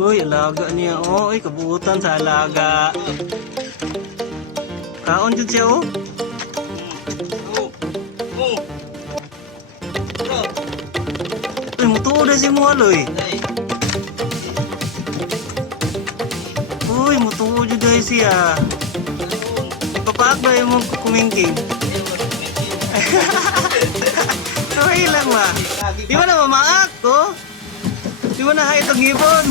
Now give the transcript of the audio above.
Uy, alaga niya. Oh, uy, kabuutan sa alaga. Kaon dyan siya, oh. Uy, mutuo na si mo, aloy. Uy, mutuo dyan dahil siya. Papaak ba yung mong kumingking? Okay lang ba? Di ba na mamaak, oh? Di ba na itong ibon?